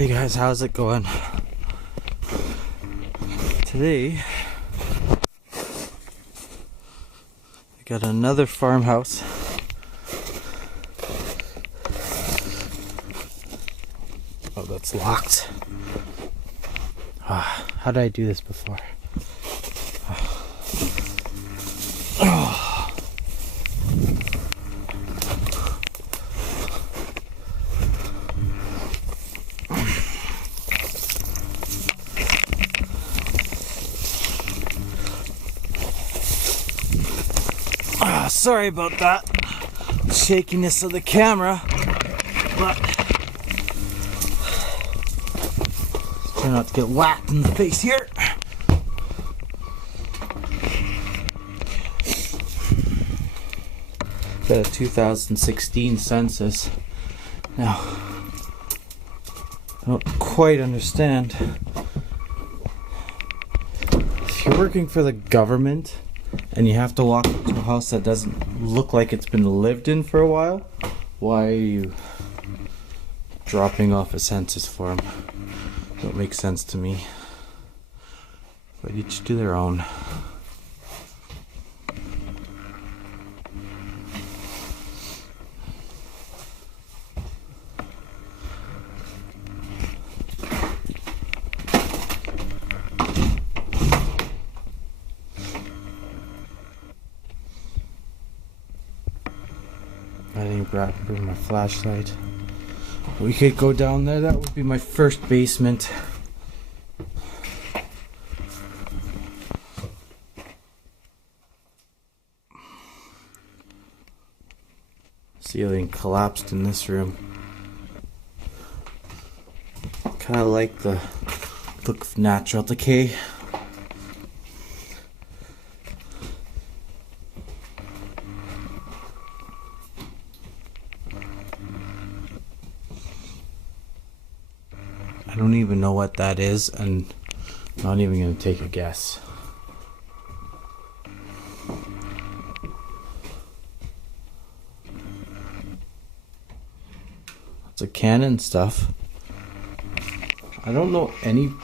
Hey guys, how's it going? Today I got another farmhouse. Oh, that's locked. How did I do this before? Sorry about that shakiness of the camera, but try not to get whacked in the face here. Got a 2016 census. Now, I don't quite understand. If you're working for the government and you have to walk up to a house that doesn't look like it's been lived in for a while, why are you dropping off a census form? Don't make sense to me. But each to their own. I didn't bring my flashlight. We could go down there. That would be my first basement. Ceiling collapsed in this room. Kind of like the look of natural decay. I don't even know what that is, and I'm not even going to take a guess. It's a Canon stuff. I don't know any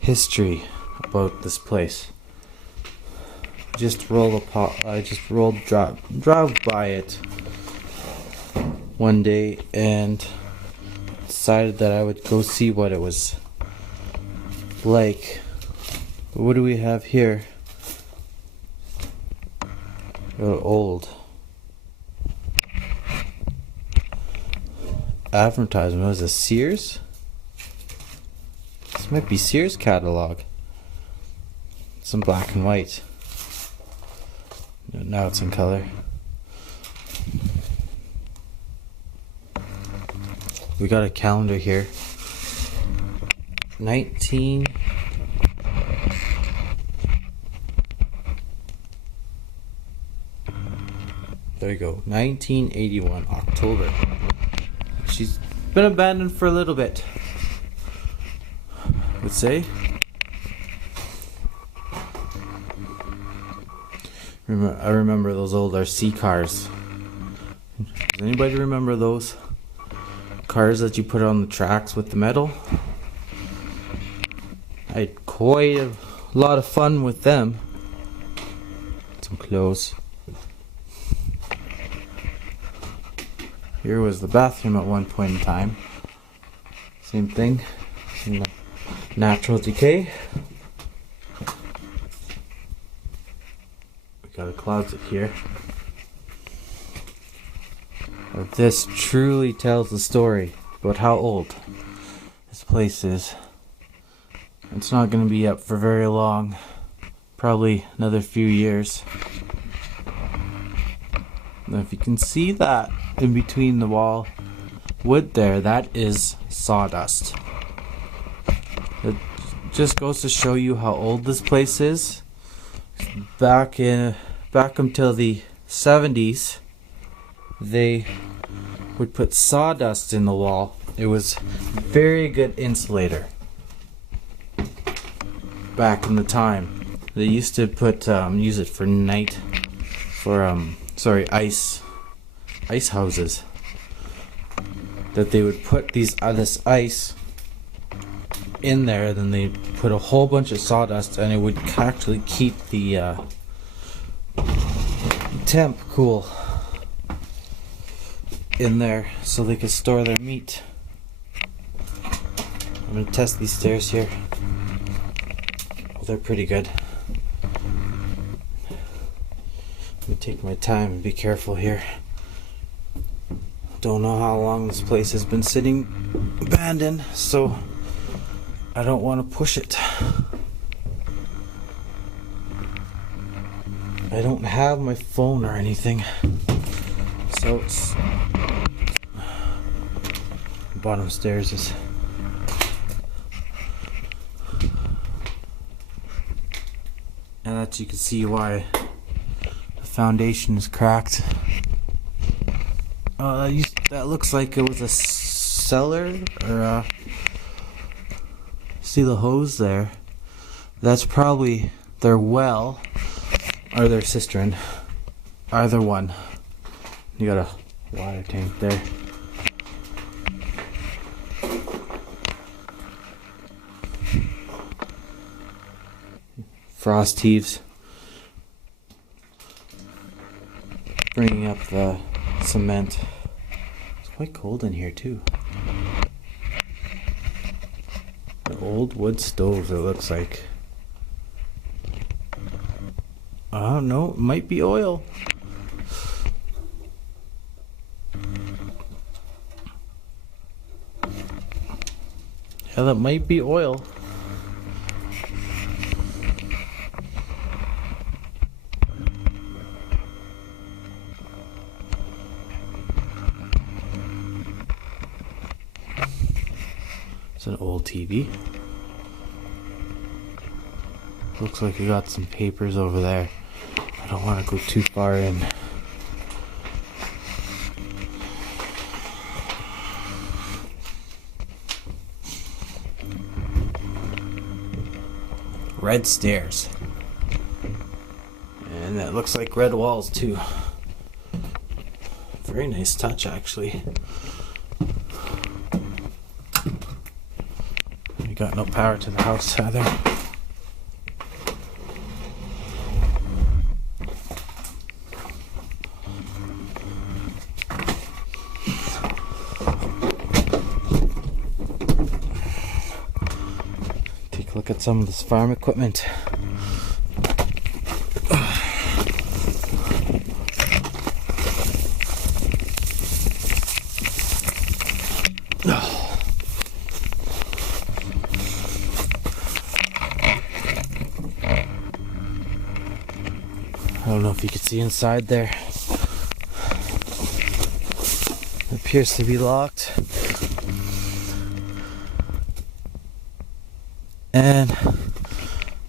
history about this place. I just drove by it one day and decided that I would go see what it was like. But what do we have here? Old advertisement. Was it Sears? This might be Sears catalog. Some black and white. Now it's in color. We got a calendar here. 19. There you go. 1981, October. She's been abandoned for a little bit, I would say. I remember those old RC cars. Does anybody remember those? Cars that you put on the tracks with the metal. I had quite a lot of fun with them. Some clothes. Here was the bathroom at one point in time. Same thing. Natural decay. We got a closet here. This truly tells the story about how old this place is. It's not going to be up for very long. Probably another few years. Now if you can see that in between the wall wood there, that is sawdust. It just goes to show you how old this place is. Back until the 70s, they would put sawdust in the wall. It was very good insulator. Back in the time, they used to put use it for ice houses. that they would put this ice in there, then they put a whole bunch of sawdust, and it would actually keep the temp cool in there so they could store their meat. I'm gonna test these stairs here. Oh, they're pretty good. Let me take my time and be careful here. Don't know how long this place has been sitting abandoned, so I don't want to push it. I don't have my phone or anything, so it's bottom stairs is and that you can see why the foundation is cracked. That looks like it was a cellar, or see the hose there? That's probably their well or their cistern. Either one. You got a water tank there. Frost heaves. Bringing up the cement. It's quite cold in here too. An old wood stove, it looks like. Oh no, it might be oil. Yeah, that might be oil. It's an old TV. Looks like you got some papers over there. I don't want to go too far in. Red stairs. And that looks like red walls too. Very nice touch actually. We got no power to the house either. Take a look at some of this farm equipment. I don't know if you can see inside there. It appears to be locked. And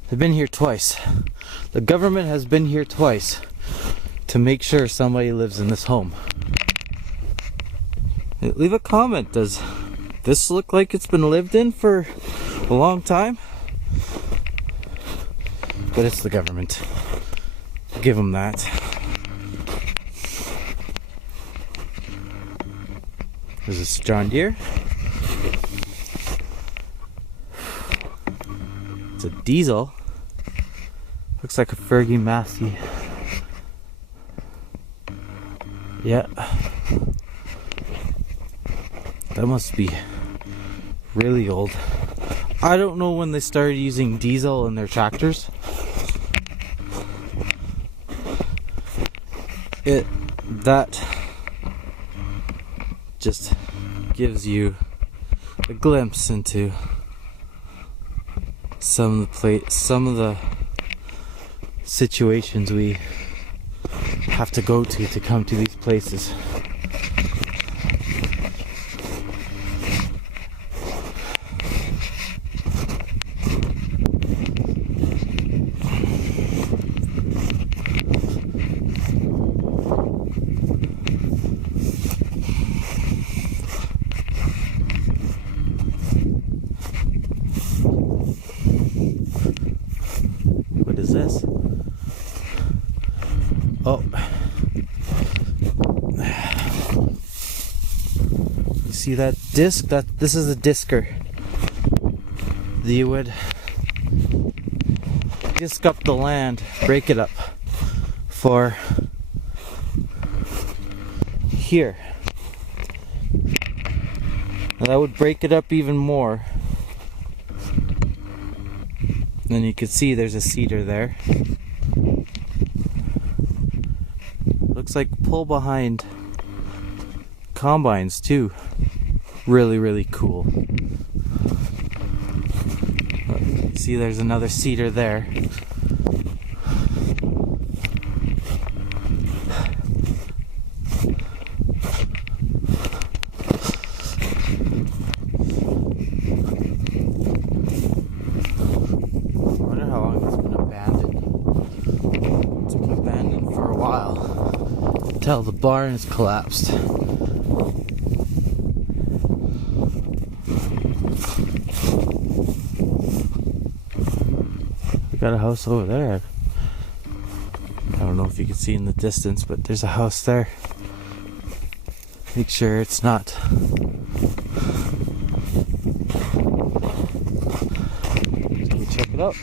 they've been here twice. The government has been here twice to make sure somebody lives in this home. Leave a comment. Does this look like it's been lived in for a long time? But it's the government. Give them that. There's this John Deere. It's a diesel. Looks like a Fergie Massey. Yeah. That must be really old. I don't know when they started using diesel in their tractors. That just gives you a glimpse into some of the situations we have to go to come to these places. What is this? Oh. see that disc? This is a discer. You would disc up the land, break it up for here. And that would break it up even more. And you can see there's a cedar there. Looks like pull behind combines too. Really cool. See, there's another cedar there. For a while until the barn is collapsed. We got a house over there. I don't know if you can see in the distance, but there's a house there. Make sure it's not. Can you check it out?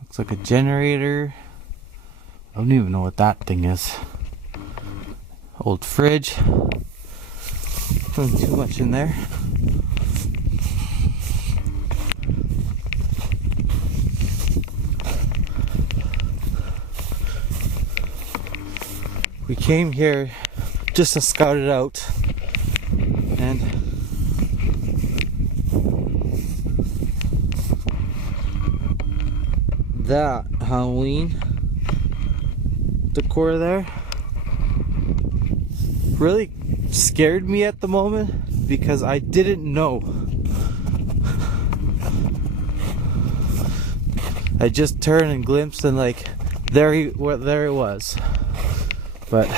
Looks like a generator. I don't even know what that thing is. Old fridge. Nothing too much in there. We came here just to scout it out, and that Halloween decor there really scared me at the moment because I didn't know. I just turned and glimpsed and like there it was, but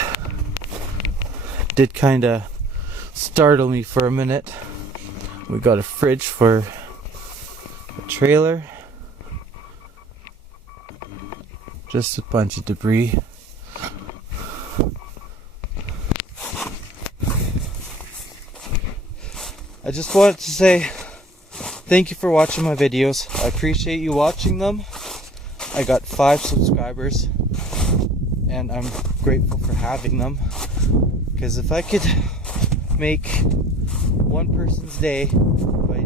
did kind of startle me for a minute. We got a fridge for a trailer. Just a bunch of debris. I just wanted to say thank you for watching my videos. I appreciate you watching them. I got 5 subscribers and I'm grateful for having them, because if I could make one person's day by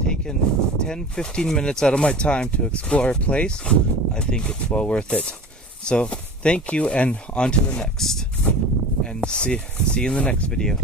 taking 10-15 minutes out of my time to explore a place, I think it's well worth it. So thank you, and on to the next, and see you in the next video.